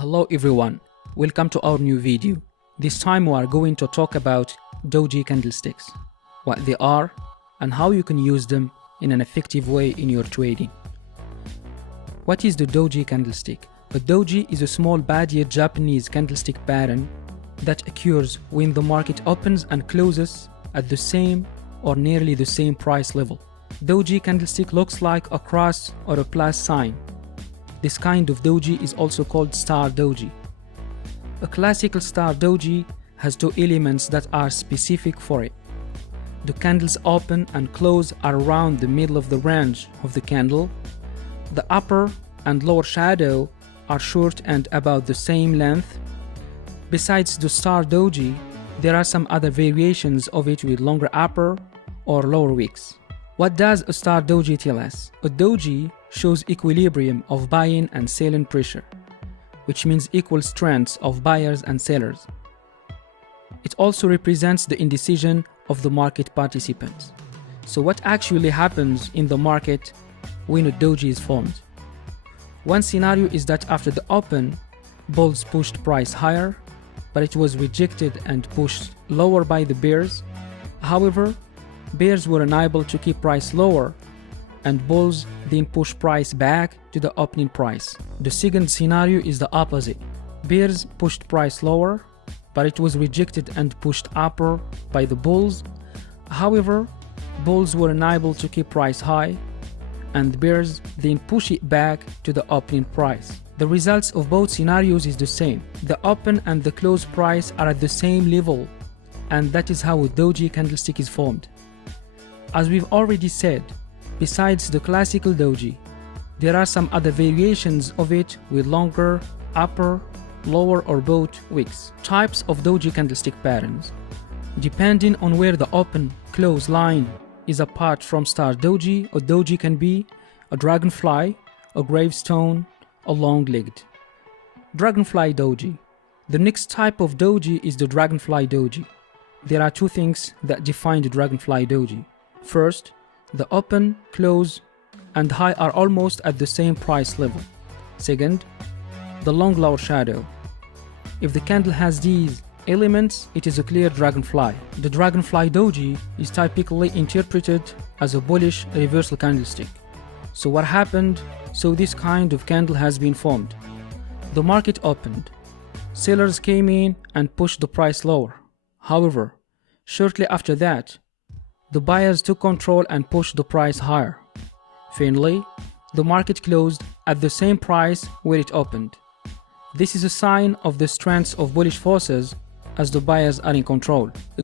Hello everyone, welcome to our new video. This time we are going to talk about doji candlesticks, what they are and how you can use them in an effective way in your trading. What is the doji candlestick? A doji is a small bodied Japanese candlestick pattern that occurs when the market opens and closes at the same or nearly the same price level. Doji candlestick looks like a cross or a plus sign. This kind of doji is also called star doji. A classical star doji has two elements that are specific for it. The candles open and close around the middle of the range of the candle. The upper and lower shadow are short and about the same length. Besides the star doji, there are some other variations of it with longer upper or lower wicks. What does a star doji tell us? A doji shows equilibrium of buying and selling pressure, which means equal strengths of buyers and sellers. It also represents the indecision of the market participants. So what actually happens in the market when a doji is formed? One scenario is that after the open, bulls pushed price higher, but it was rejected and pushed lower by the bears. However, bears were unable to keep price lower, and bulls then push price back to the opening price. The second scenario is the opposite. Bears pushed price lower, but it was rejected and pushed upper by the bulls. However, bulls were unable to keep price high, and bears then push it back to the opening price. The results of both scenarios is the same. The open and the close price are at the same level, and that is how a doji candlestick is formed. As we've already said, besides the classical doji, there are some other variations of it with longer, upper, lower or both wicks. Types of doji candlestick patterns. Depending on where the open-close line is apart from star doji, a doji can be a dragonfly, a gravestone, a long-legged. Dragonfly doji. The next type of doji is the dragonfly doji. There are two things that define the dragonfly doji. First, the open, close, and high are almost at the same price level. Second, the long lower shadow. If the candle has these elements, it is a clear dragonfly. The dragonfly doji is typically interpreted as a bullish reversal candlestick. So what happened? So this kind of candle has been formed. The market opened. Sellers came in and pushed the price lower. However, shortly after that, the buyers took control and pushed the price higher. Finally, the market closed at the same price where it opened. This is a sign of the strength of bullish forces as the buyers are in control.